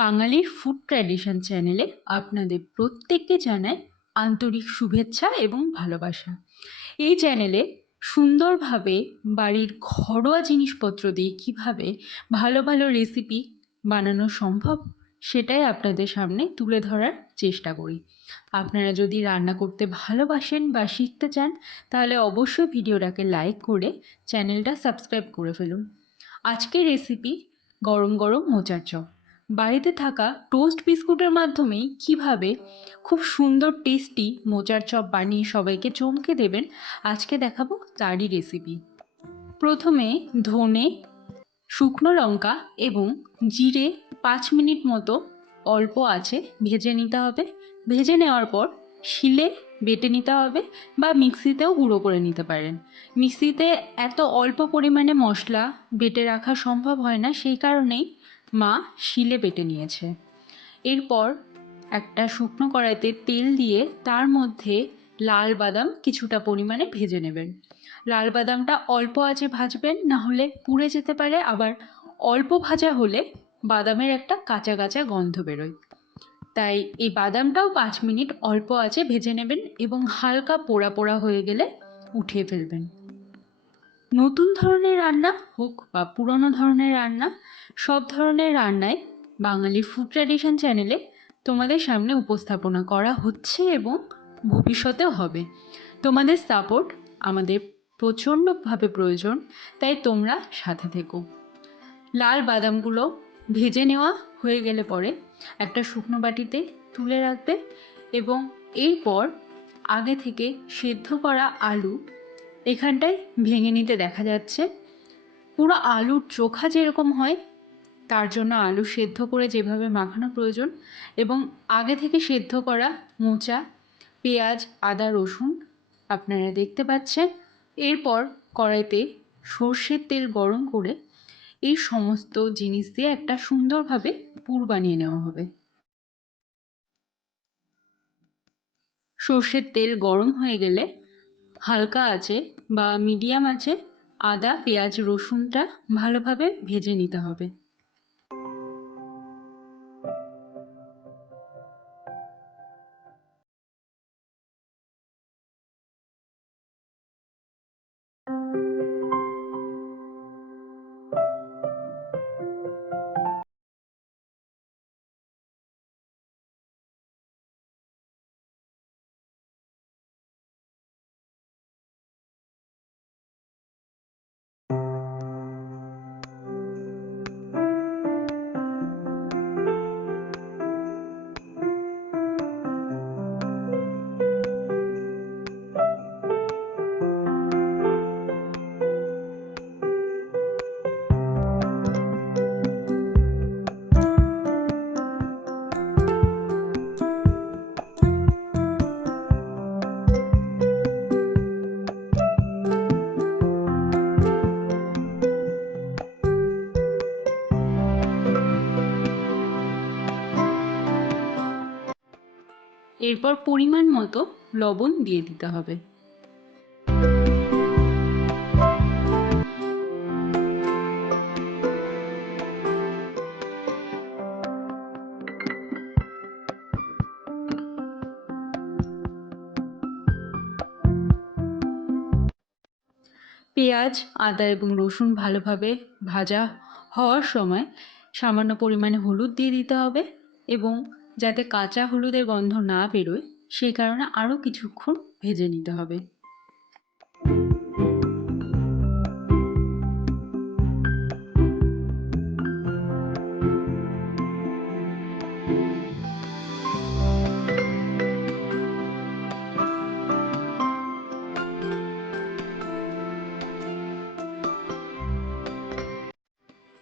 বাঙালির food tradition চ্যানেলে আপনাদের প্রত্যেককে জানাই আন্তরিক শুভেচ্ছা এবং ভালোবাসা। এই চ্যানেলে সুন্দরভাবে বাড়ির ঘরোয়া জিনিসপত্র দিয়ে কিভাবে ভালো ভালো রেসিপি বানানো সম্ভব সেটাই আপনাদের সামনে তুলে ধরার চেষ্টা করি। আপনারা যদি রান্না করতে ভালোবাসেন বা শিখতে চান তাহলে অবশ্যই ভিডিওটাকে লাইক করে চ্যানেলটা সাবস্ক্রাইব করে ফেলুন। আজকের রেসিপি গরম গরম মোচার চপ। বাড়িতে থাকা টোস্ট বিস্কুটের মাধ্যমেই কিভাবে খুব সুন্দর টেস্টি মোচার চপ বানিয়ে সবাইকে চমকে দেবেন আজকে দেখাবো তারই রেসিপি। প্রথমে ধনে, শুকনো লঙ্কা এবং জিরে 5 মিনিট মতো অল্প আছে ভেজে নিতে হবে। ভেজে নেওয়ার পর শিলে বেটে নিতে হবে বা মিক্সিতেও গুঁড়ো করে নিতে পারেন। মিক্সিতে এত অল্প পরিমাণে মশলা বেটে রাখা সম্ভব হয় না, সেই কারণেই মা শিলে বেটে নিয়েছে। এরপর একটা শুকনো কড়াইতে তেল দিয়ে তার মধ্যে লাল বাদাম কিছুটা পরিমাণে ভেজে নেবেন। লাল বাদামটা অল্প আঁচে ভাজবেন, না হলে পুড়ে যেতে পারে, আবার অল্প ভাজা হলে বাদামের একটা কাঁচা কাঁচা গন্ধ বেরোয়। তাই এই বাদামটাও 5 মিনিট অল্প আঁচে ভেজে নেবেন এবং হালকা পোড়া পোড়া হয়ে গেলে উঠিয়ে ফেলবেন। নতুন ধরনের রান্না হোক বা পুরনো ধরনের রান্না, সব ধরনের রান্নায় বাঙালি ফুড ট্র্যাডিশন চ্যানেলে তোমাদের সামনে উপস্থাপনা করা হচ্ছে এবং ভবিষ্যতেও হবে। তোমাদের সাপোর্ট আমাদের প্রচণ্ডভাবে প্রয়োজন, তাই তোমরা সাথে থেকো। লাল বাদামগুলো ভেজে নেওয়া হয়ে গেলে পরে একটা শুকনো বাটিতে তুলে রাখবে এবং এরপর আগে থেকে সেদ্ধ করা আলু এখানটায় ভেঙে নিতে দেখা যাচ্ছে। পুরো আলুর চোখা যেরকম হয় তার জন্য আলু সেদ্ধ করে যেভাবে মাখানো প্রয়োজন, এবং আগে থেকে সেদ্ধ করা মোচা, পেঁয়াজ, আদা, রসুন আপনারা দেখতে পাচ্ছেন। এরপর কড়াইতে সর্ষের তেল গরম করে এই সমস্ত জিনিস দিয়ে একটা সুন্দরভাবে পুর বানিয়ে নেওয়া হবে। সর্ষের তেল গরম হয়ে গেলে হালকা আঁচে বা মিডিয়াম আঁচে আদা, পেঁয়াজ, রসুনটা ভালোভাবে ভেজে নিতে হবে। এরপর পরিমাণ মতো লবণ দিয়ে দিতে হবে। পেঁয়াজ, আদা এবং রসুন ভালোভাবে ভাজা হওয়ার সময় সামান্য পরিমাণে হলুদ দিয়ে দিতে হবে, এবং যাতে কাঁচা হলুদের গন্ধ না বেরোয় সেই কারণে আরও কিছুক্ষণ ভেজে নিতে হবে।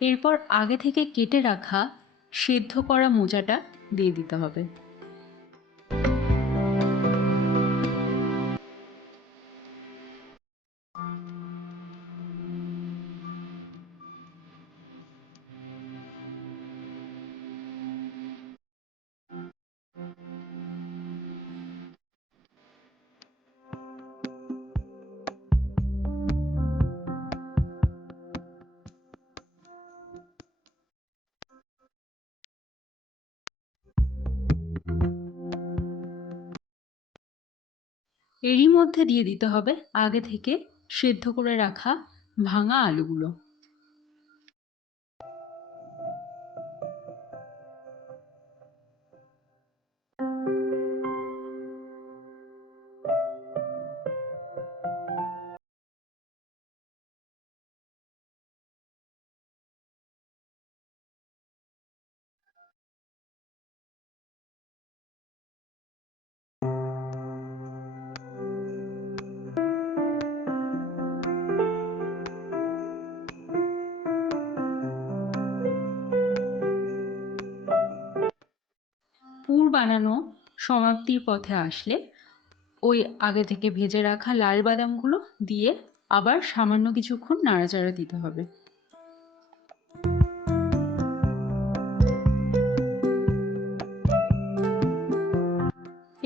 এরপর আগে থেকে কেটে রাখা সেদ্ধ করা মোচাটা দিয়ে দিতে হবে। এরই মধ্যে দিয়ে দিতে হবে আগে থেকে সেদ্ধ করে রাখা ভাঙা আলুগুলো। পুর বানানো সমাপ্তির পথে আসলে ওই আগে থেকে ভেজে রাখা লাল বাদামগুলো দিয়ে আবার সামান্য কিছুক্ষণ নাড়াচাড়া দিতে হবে।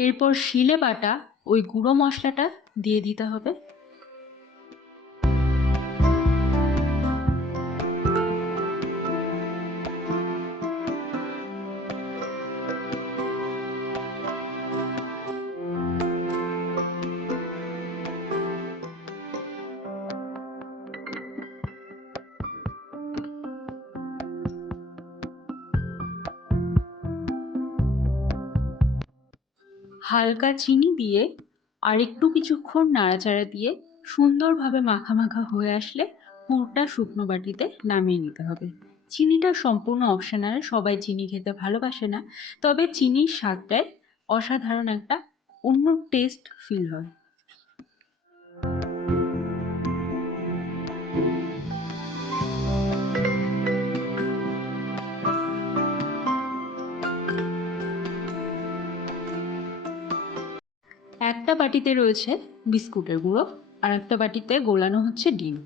এরপর শিলে বাটা ওই গুঁড়ো মশলাটা দিয়ে দিতে হবে। হালকা চিনি দিয়ে আরেকটু কিছুক্ষণ নাড়াচাড়া দিয়ে সুন্দরভাবে মাখা মাখা হয়ে আসলে পুরটা শুকনো বাটিতে নামিয়ে নিতে হবে। চিনিটা সম্পূর্ণ অপশনাল, সবাই চিনি খেতে ভালোবাসে না, তবে চিনির স্বাদটায় অসাধারণ একটা অন্য টেস্ট ফিল হয়। একটা বাটিতে রয়েছে বিস্কুটের গুঁড়ো, আর একটা বাটিতে গোলানো হচ্ছে ডিম।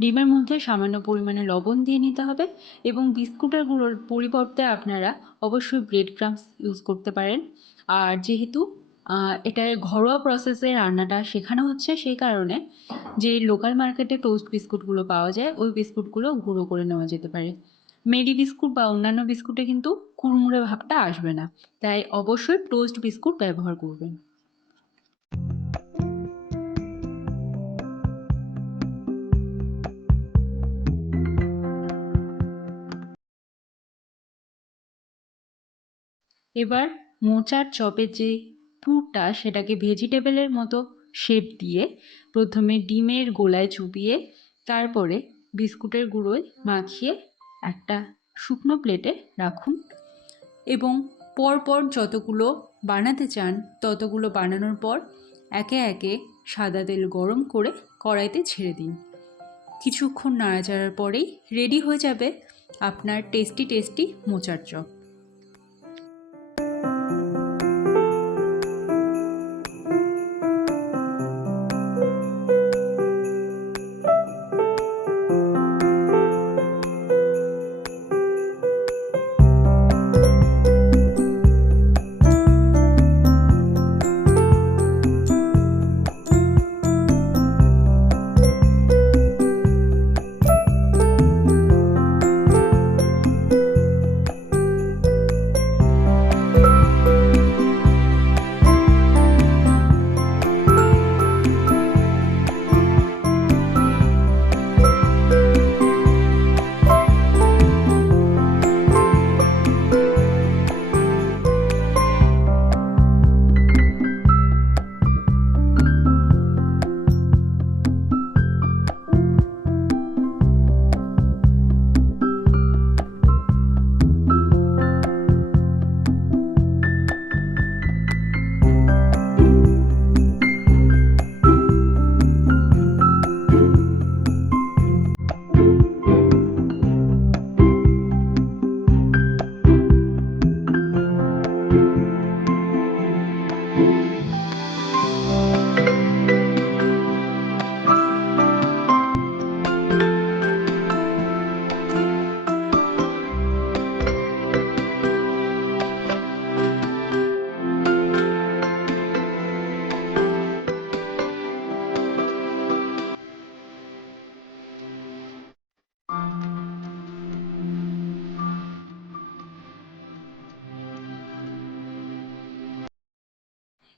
ডিমের মধ্যে সামান্য পরিমাণে লবণ দিয়ে নিতে হবে এবং বিস্কুটের গুঁড়োর পরিবর্তে আপনারা অবশ্যই ব্রেড ক্রাম্বস ইউজ করতে পারেন। আর যেহেতু এটা ঘরোয়া প্রসেসে রান্নাটা শেখানো হচ্ছে, সেই কারণে যে লোকাল মার্কেটে টোস্ট বিস্কুটগুলো পাওয়া যায় ওই বিস্কুটগুলো গুঁড়ো করে নেওয়া যেতে পারে। মেরি বিস্কুট বা অন্যান্য বিস্কুটে কিন্তু কুড়মুড়ে ভাবটা আসবে না, তাই অবশ্যই টোস্ট বিস্কুট ব্যবহার করবেন। এবার মোচার চপের যে পুরটা সেটাকে ভেজিটেবলের মতো শেপ দিয়ে প্রথমে ডিমের গোলায় চুবিয়ে তারপরে বিস্কুটের গুঁড়োয় মাখিয়ে একটা শুকনো প্লেটে রাখুন এবং পরপর যতগুলো বানাতে চান ততগুলো বানানোর পর একে একে সাদা তেল গরম করে কড়াইতে ছেড়ে দিন। কিছুক্ষণ নাড়াচাড়ার পরেই রেডি হয়ে যাবে আপনার টেস্টি টেস্টি মোচার চপ।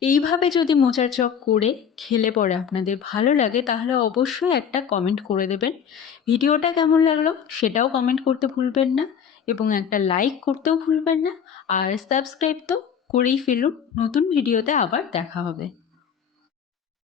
এইভাবে যদি মোচার চপ করে খেলে পরে আপনাদের ভালো লাগে তাহলে অবশ্যই একটা কমেন্ট করে দেবেন। ভিডিওটা কেমন লাগলো সেটাও কমেন্ট করতে ভুলবেন না এবং একটা লাইক করতেও ভুলবেন না। আর সাবস্ক্রাইব তো করেই ফেলুন। নতুন ভিডিওতে আবার দেখা হবে।